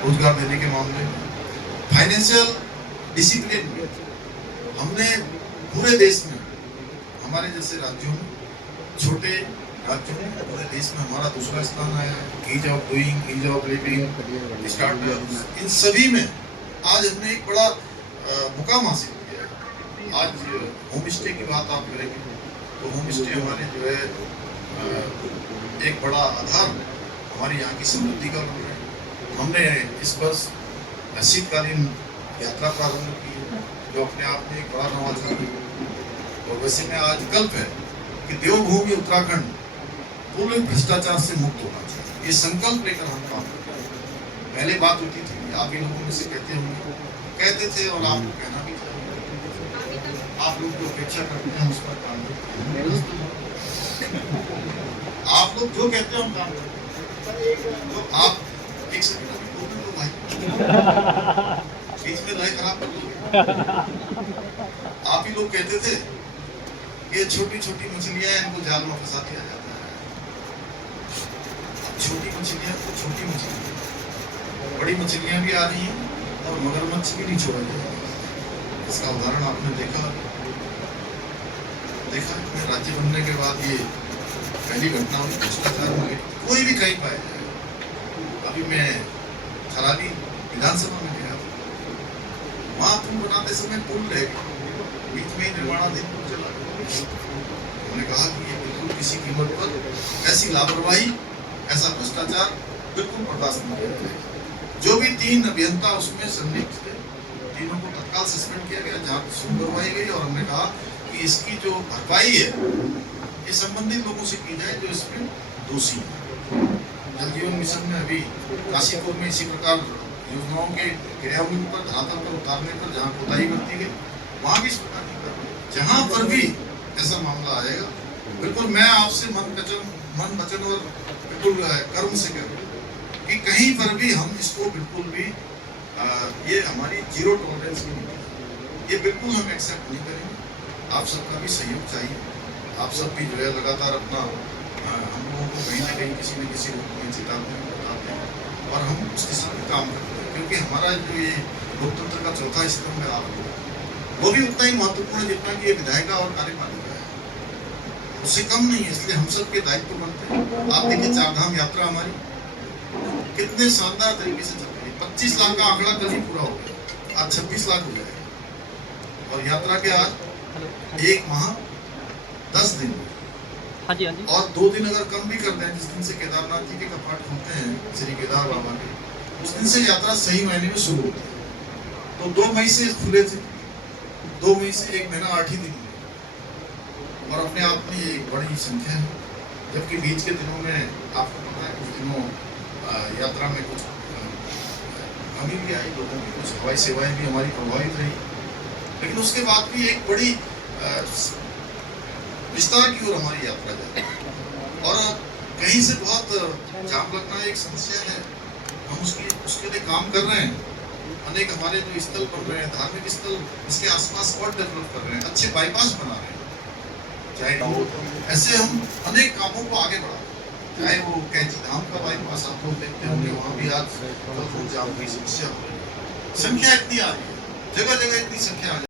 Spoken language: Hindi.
रोजगार देने के मामले में, फाइनेंशियल डिसिप्लिन में हमने पूरे देश में, हमारे जैसे राज्यों में, छोटे राज्यों में, पूरे देश में हमारा दूसरा स्थान आया है। Ease of doing, ease of living, startups, इन सभी में आज हमने एक बड़ा मुकाम हासिल किया है। आज होम स्टे की बात आप करेंगे तो होम स्टे हमारे जो है एक बड़ा आधार हमारी यहाँ की समृद्धि का बन रहा है। हमने इस वर्ष शीतकालीन यात्रा प्रारंभ की है, जो अपने आप में एक बड़ा नवाचार है। और वैसे में आज कल्प है कि देवभूमि उत्तराखंड पूरे भ्रष्टाचार से मुक्त होना चाहिए। ये संकल्प लेकर हम काम करते हैं। पहले बात होती थी, आप इन लोगों में से कहते थे और आपको कहना भी चाहिए, आप लोग जो अपेक्षा करते हैं उस पर काम करते हैं। आप लोग जो कहते हैं हम काम करते हैं। तो आप एक सेकंड अभी बोलने दो भाई, बीच में राय खराब कर लो। आप ही लोग कहते थे ये छोटी छोटी मछलियां, इनको जाल में फंसा दिया जाता है। अब छोटी मछलियां तो छोटी मछलियां, बड़ी मछलियां भी आ रही हैं और मगरमच्छ भी नहीं छोड़ा जाएगा। इसका उदाहरण आपने देखा राज्य बनने के बाद ये पहली घटना हुई भ्रष्टाचार में, कोई भी कहीं पाया जाए। अभी मैं खराली विधानसभा में गया, वहां पुल बनाते समय पुल रह गया, बीच में ही निर्माणाधीन पुल चला गया। उन्होंने कहा कि ये बिल्कुल किसी कीमत पर ऐसी लापरवाही, ऐसा भ्रष्टाचार बिल्कुल बर्दाश्त नहीं किया जाएगा। जो भी 3 अभियंता उसमें संलिप्त थे, तीनों को तत्काल सस्पेंड किया गया, जांच शुरू करवाई गई और हमने कहा कि इसकी जो भरपाई है ये संबंधित लोगों से की जाए जो इसमें दोषी है। जल जीवन मिशन में अभी काशीपुर में इसी प्रकार योजनाओं के क्रियान्वयन पर, धरातल पर उतारने पर जहाँ कोताही बरती गई, वहाँ भी इस प्रकार की कार्रवाई। जहाँ पर भी ऐसा मामला आएगा, बिल्कुल मैं आपसे मन वचन और बिल्कुल कर्म से कह रहा हूँ कि कहीं पर भी हम इसको बिल्कुल भी ये हमारी जीरो टॉलरेंस की नीति है, ये बिल्कुल हम एक्सेप्ट नहीं करेंगे। आप सबका भी सहयोग चाहिए, आप सब भी जो है लगातार अपना हम लोगों को कहीं ना कहीं किसी न किसी रूप में चेतावनी बताते हैं और हम उस दिशा में काम करते हैं, क्योंकि हमारा जो ये लोकतंत्र का चौथा स्तंभ है, आप वो भी उतना ही महत्वपूर्ण जितना कि ये विधायिका और कार्यपालिका है, उससे कम नहीं है। इसलिए हम सब के दायित्व बनते हैं। आप देखिए चारधाम यात्रा हमारी कितने शानदार तरीके से चल रही है। 25 लाख का आंकड़ा कल ही पूरा हो गया, आज 26 लाख हो गया और यात्रा के आज 1 माह 10 दिन और 2 दिन अगर कम भी कर दें, जिस दिन से केदारनाथ जी के कपाट खुलते हैं श्री केदार बाबा के, उस दिन से यात्रा सही महीने में शुरू होती है। तो 2 मई से खुले थे, 2 मई से 1 महीना 8 ही दिन और अपने आप में ये एक बड़ी संख्या है। जबकि बीच के दिनों में आपको पता है कुछ दिनों यात्रा में कुछ कमी भी आई, लोगों की कुछ हवाई सेवाएं भी हमारी प्रभावित रही, लेकिन उसके बाद भी एक बड़ी विस्तार की ओर हमारी यात्रा जाती है। और कहीं से बहुत जाम लगना एक समस्या है, हम उसके लिए काम कर रहे हैं। अनेक हमारे जो स्थल बन रहे हैं, धार्मिक स्थल, इसके आसपास और डेवलप कर रहे हैं, अच्छे बाईपास बना रहे हैं, चाहे ऐसे हम अनेक कामों को आगे बढ़ा, चाहे वो कैंची धाम का बाईपास आप लोग देखते होंगे, वहाँ भी आज जाम की समस्या हो रही है। संख्या इतनी आ रही है, जगह जगह इतनी संख्या आ